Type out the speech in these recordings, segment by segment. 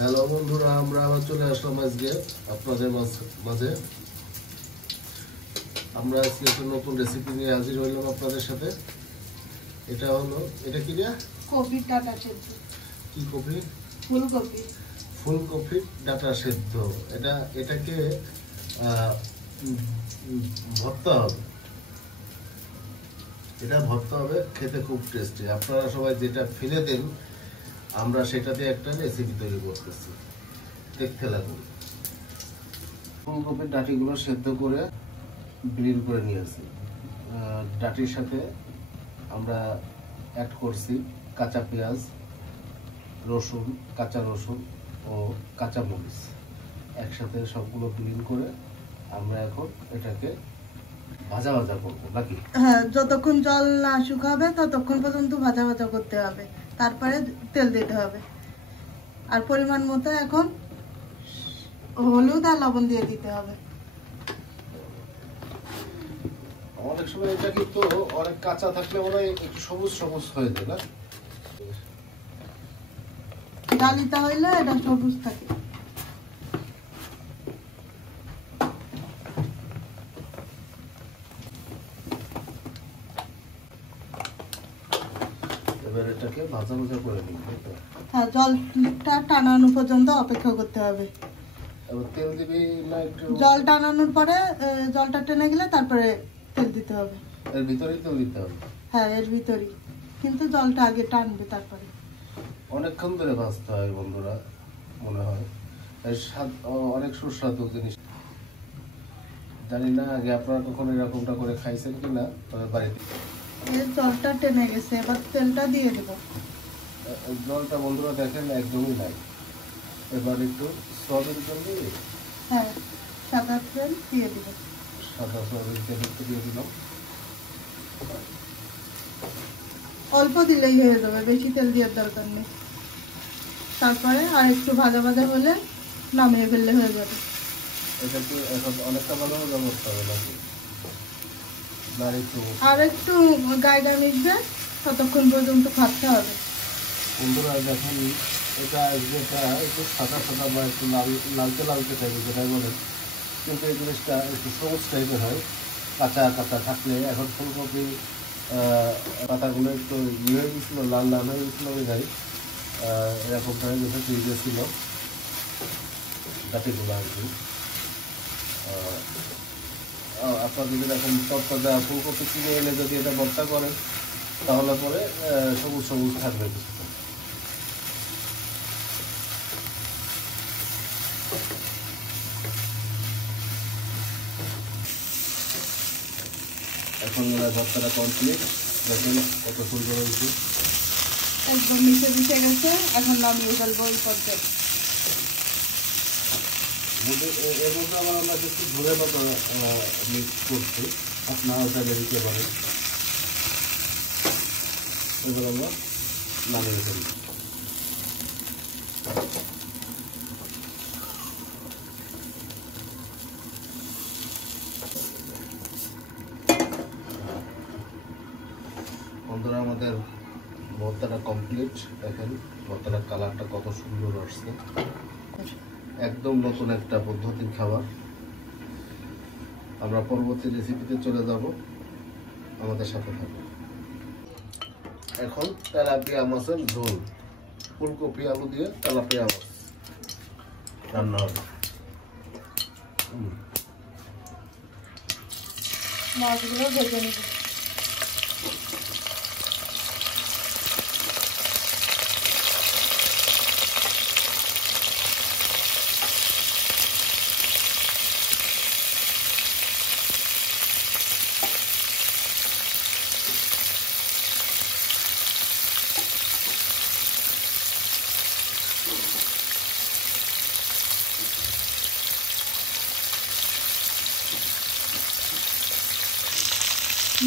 Hello বন্ধুরা, আমরা আবার চলে আসলাম আজকে আপনাদের মাঝে। আমরা আজকে একটা নতুন রেসিপি নিয়ে হাজির হইলাম আপনাদের সাথে। এটা কি নিয়ে? কপি ডাটা সেদ্ধ। কি কপি? ফুলকপি। ফুলকপির ডাটা সেদ্ধ। এটাকে ভর্তা হবে। এটা ভর্তা হবে, খেতে খুব টেস্টি। আপনারা সবাই যেটা ফেলে দেন, আমরা সেটা দিয়ে একটা রেসিপি তৈরি করতেছি, দেখতে লাগুন। ফুলকপির ডাঁটিগুলো সেদ্ধ করে গ্রিল করে নিয়েছি। ডাঁটির সাথে আমরা অ্যাড করছি কাঁচা পেঁয়াজ, কাঁচা রসুন ও কাঁচা মরিচ। একসাথে সবগুলো গ্রিল করে আমরা এখন এটাকে ভাজা করবো নাকি? হ্যাঁ, যতক্ষণ জল না শুকাবে ততক্ষণ পর্যন্ত ভাজা করতে হবে। তারপরে তেল দিতে হবে। আর পরিমাণ মতো এখন হলুদ আর লবণ দিয়ে দিতে হবে। অনেক সময় এটা কিন্তু অনেক কাঁচা থাকলে মনে হয় একটু সবুজ হয়ে যায় না? ডালিটা হইলে এটা সবুজ থাকে। এবার এটাকে ভাজা করে নিই। হ্যাঁ, জলটা টানানো পর্যন্ত অপেক্ষা করতে হবে। এবার তেল দিবি না একটু? জল টানানোর পরে জলটা টেনে গেলে তারপরে তেল দিতে হবে। এর ভিতরেই তেল দিতে হবে? হ্যাঁ, এর ভিতরেই, কিন্তু জলটা আগে টানবে তারপরে। অনেকক্ষণ ধরে ভাজতে হয় বন্ধুরা, মনে হয়। এর স্বাদ অনেক সুস্বাদু জিনিস। জানি না আগে আপনারা কখনো এরকমটা করে খাইছেন কিনা, তবে বাড়িতে। এর জলটা টেনে গেছে, এবার তেলটা দিয়ে দেব। জলটা বন্ধুরা দেখেন একদমই নাই। এবার একটু সয়াবিন তেল দিয়ে, হ্যাঁ, সাদা তেল দিয়ে দেব। সাদা সয়াবিন তেল একটু দিয়ে দিলাম। অল্প দিলেই হয়ে যাবে, বেশি তেল দেওয়ার দরকার নেই। তারপরে আর একটু ভাজা হলে নামিয়ে ফেললে হয়ে যাবে। এটা কি এখন অনেকটা ভালো ব্যবস্থা হবে নাকি? আর একটু গায়ে মিশবে, ততক্ষণ পর্যন্ত ভাজতে হবে। বন্ধুরা দেখেন, এটা একটু সাদা বা একটু লালচে টাইপের যেটাই বলেন, কিন্তু এই জিনিসটা একটু সবুজ টাইপের হয় কাঁচা থাকলে। এখন ফুলকপি পাতাগুলো একটু হয়ে গেছিলো, লাল হয়ে গেছিলো, গাড়ি এরকম হয়ে গেছে, ফ্রিজে ছিল ডাটিগুলো আর কি। আপনার যদি এরকম তরতাজা ফুলকপি কিনে এলে যদি এটা ভর্তা করেন, তাহলে পরে সবুজ থাকবে কিছুটা। এখন ভর্তাটা কমপ্লিট। দেখেন কত সুন্দর হয়েছে, একদম মিশে গেছে। এখন নামিয়ে ফেলবো এই পর্যায়ে। এর মধ্যে আমরা কিছু ধরে পাতা মিক্স করছি, আপনারা চাইলে দিতে পারেন। এবার আমরা নামিয়ে ফেলি। বন্ধুরা আমাদের ভর্তাটা কমপ্লিট। দেখেন ভর্তাটার কালারটা কত সুন্দর আসছে। একদম নতুন একটা পদ্ধতির খাবার। আমরা পরবর্তী রেসিপিতে চলে যাব, আমাদের সাথে থাকুন। এখন তেলাপিয়া মাছের ঝোল, ফুলকপি আলু দিয়ে তেলাপিয়া মাছ রান্না হবে। মাছগুলো ভেজে নেব।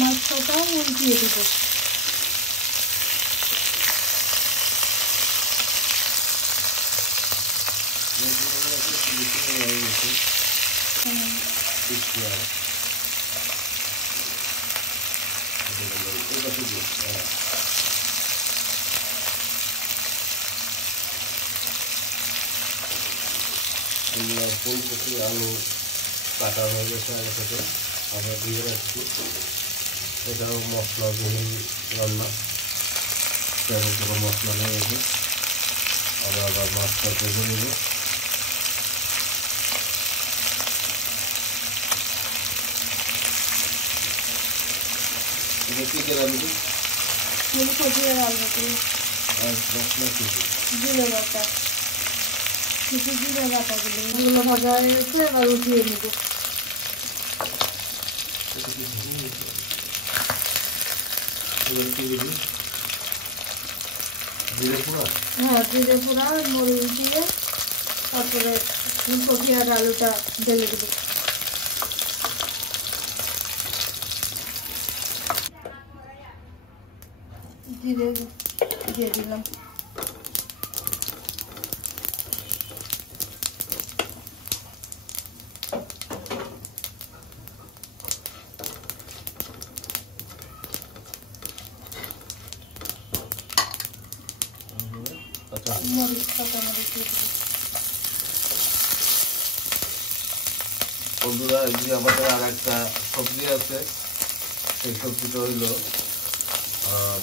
মাছটাও উল্টিয়ে দেব। ফুলকপি আলু কাটা হয়ে গেছে আগে থেকে, আমরা দিয়ে রাখছি। এটাও মশলাবিহীন রান্না, তেমন কোনো মশলা নেই। এটি আমরা আবার মাছটা ভেজে নেব। এটা কী কেরানি ফুলকপি আর আলু দিয়ে আর মশলা কী জিরে বাটা, কিছু জিরে বাটাগুলো এগুলো ভাজা হয়ে গেছে, এবার উঠিয়ে নেব। জিরে পোড়া? হ্যাঁ, জিরে পোড়া মরিচ দিয়ে তারপরে ফুলকপি আর আলুটা ঢেলে দেবো। জিরে দিয়ে দিলাম। মরিচ, কাঁচামরিচ দিয়ে দেবো। বন্ধুরা, এদিকে আমাদের আর একটা সবজি আছে, সেই সবজিটা হইল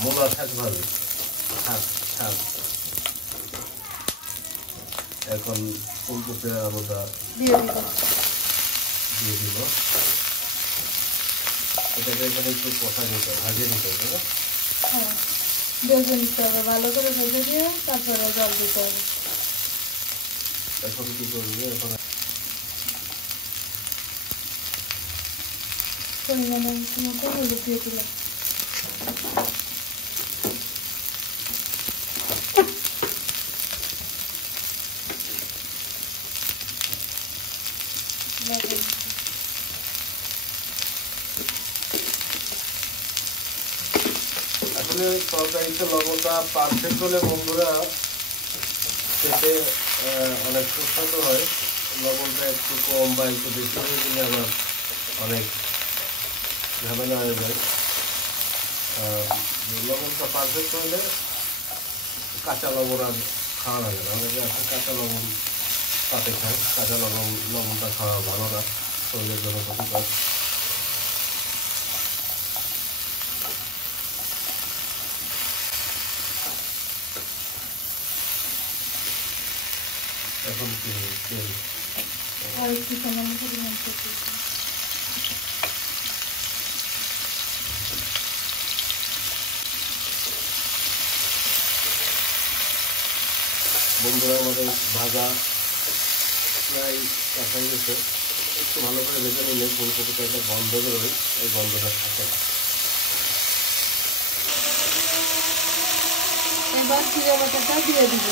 মূলা শাক ভাজি। শাক এখন ফুলকপি আলুটা দিয়ে দিব। এটাকে এখানে একটু কষা নিতে হবে, ভাজিয়ে নিতে হবে না? হ্যাঁ, ভেজে নিতে হবে, ভালো করে ভেজে দিয়ে তারপরে জল দিতে হবে। এখন কি করবি? এখন পরিমাণের মতো হলুদ দিয়ে দিলাম। আসলে তরকারিতে লবণটা পারফেক্ট হলে বন্ধুরা খেতে অনেক সুস্বাদু হয়। লবণটা একটু কম বা একটু বেশি হয়ে গেলে আবার অনেক ঝামেলা হয়ে যায়। লবণটা পারফেক্ট হলে কাঁচা লবণ আর খাওয়া লাগে না। অনেকে আছে কাঁচা লবণ পাতে খায়, কাঁচা লবণটা খাওয়া ভালো না, শরীরের জন্য ক্ষতিকর। এখন কি তেল আর একটু সামান্য পরিমাণ তেল। বন্ধুরা, আমাদের ভাজা প্রায় কাঁচা গেছে। একটু ভালো করে ভেজে নিলে ফুলকপিটা একটা গন্ধ বেরোয়, এই গন্ধটা থাকে না। এবার জিরে বাটাটা দিয়ে দিব,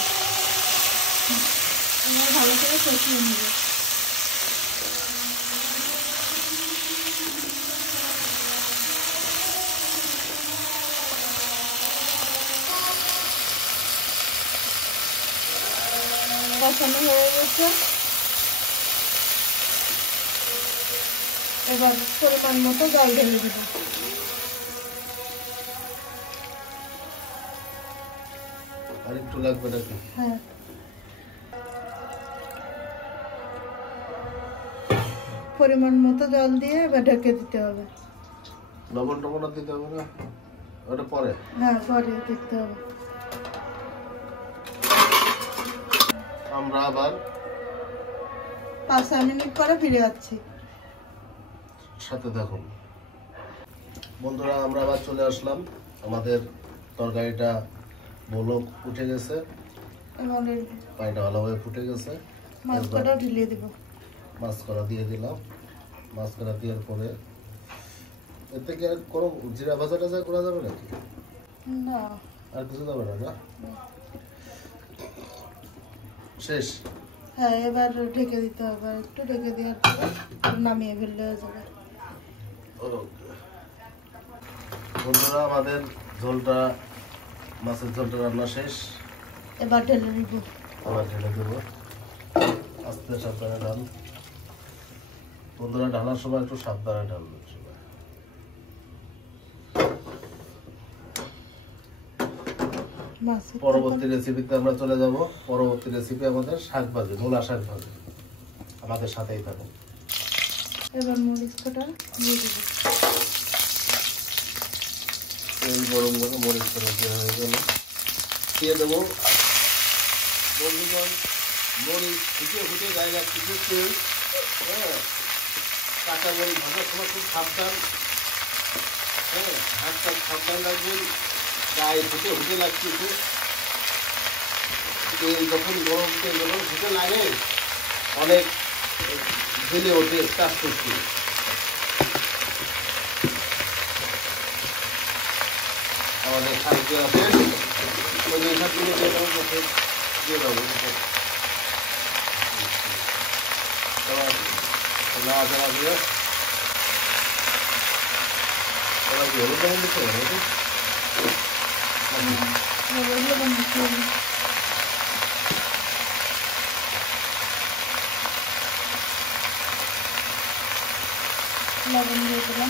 ভালো করে কষিয়ে নেব। কষানো হয়ে গেছে, এবার পরিমাণ মতো জল ঢেলে দিব। আর একটু লাগবে নাকি? হ্যাঁ, পরিমাণ মতো জল দিয়ে এবার ঢেকে দিতে হবে। লবণ টবণ দিতে হবে না? ওটা পরে? হ্যাঁ, পরে দিতে হবে। আমরা আবার 5 মিনিট পরে ফিরে যাচ্ছি। সাথে থাকুন বন্ধুরা। আমরা আবার চলে আসলাম। আমাদের তরকারিটা বলক উঠে গেছে, এবং পানিটা ভালোভাবে ফুটে গেছে। মাছ কটা ঢেলে দিব। মাছ করা দিয়ে দিলাম। মাছ করা দেওয়ার পরে এতে কি আর কোনো জিরা ভাজা টাজা করা যাবে নাকি? না, আর কিছু যাবে না? না, শেষ। হ্যাঁ, এবার ঢেকে দিতে হবে। একটু ঢেকে দেওয়ার পরে নামিয়ে ফেললে হয়ে যাবে। বন্ধুরা, আমাদের ঝোলটা, মাছের ঝোলটা রান্না শেষ। এবার ঢেলে দিব। আবার ঢেলে দেবো। আস্তে সাবধানে ঢাল বন্ধুরা। ঢালার সময় একটু সাবধানে ঢালবেন সবাই। পরবর্তী রেসিপিতে আমরা চলে যাব। পরবর্তী রেসিপি আমাদের শাক ভাজি, মূলা শাক ভাজি। আমাদের সাথেই থাকুন। এবার মরিচটা দিয়ে দিব। তেল গরম করে মরিচটা দেওয়া হয়ে গেল, দিয়ে দেবো বন্ধুগণ মরিচ ফুটে ফুটে গায়ে লাগছে তেল। হ্যাঁ, কাঁচা মরিচ ভাজার সময় খুব সাবধান। হ্যাঁ, হাতটা সাবধান রাখবেন, গায়ে ফুটে ফুটে লাগছে খুব। তেল যখন গরম, তেল যখন ফুটে লাগে অনেক ঝেলে ওঠে চাষ করছি। আমাদের সাহায্যে আছেন ওই রেখাগুলো দিয়ে দেবো, দিয়ে দেবো নাড়াচাড়া দিয়ে ওরা কি হলুদ লবণ দিতে হবে নাকি? লবণ দিয়ে দিলাম,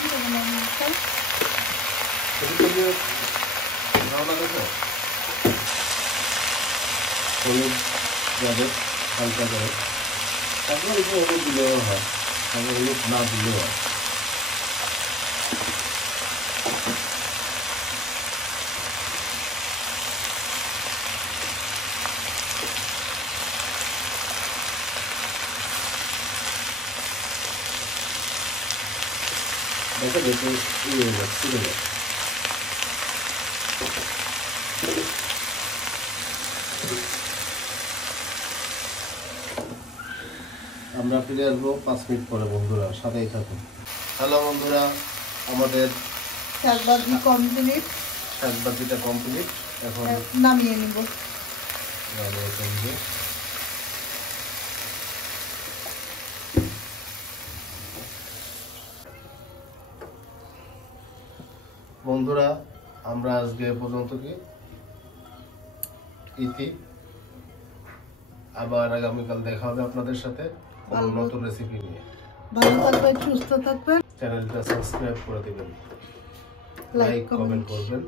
হলুদ যাবে হালকা করে, তারপরে একটু হলুদ দিলেও হয়, তারপরে হলুদ না দিলেও হয়। দেখা যেতে ইয়ে যাচ্ছে আমরা ফিরে আসবো 5 মিনিট পরে। বন্ধুরা সাথেই থাকুন। হ্যালো বন্ধুরা, আমাদের শাকভাজি কমপ্লিট, শাকভাজিটা কমপ্লিট। এখন নামিয়ে নিব। বন্ধুরা আমরা আজকে পর্যন্ত কি ইতি, আবার আগামীকাল দেখা হবে আপনাদের সাথে নতুন রেসিপি নিয়ে। ভালো থাকবেন, সুস্থ থাকবেন, চ্যানেলটা সাবস্ক্রাইব করে দিবেন, লাইক কমেন্ট করবেন।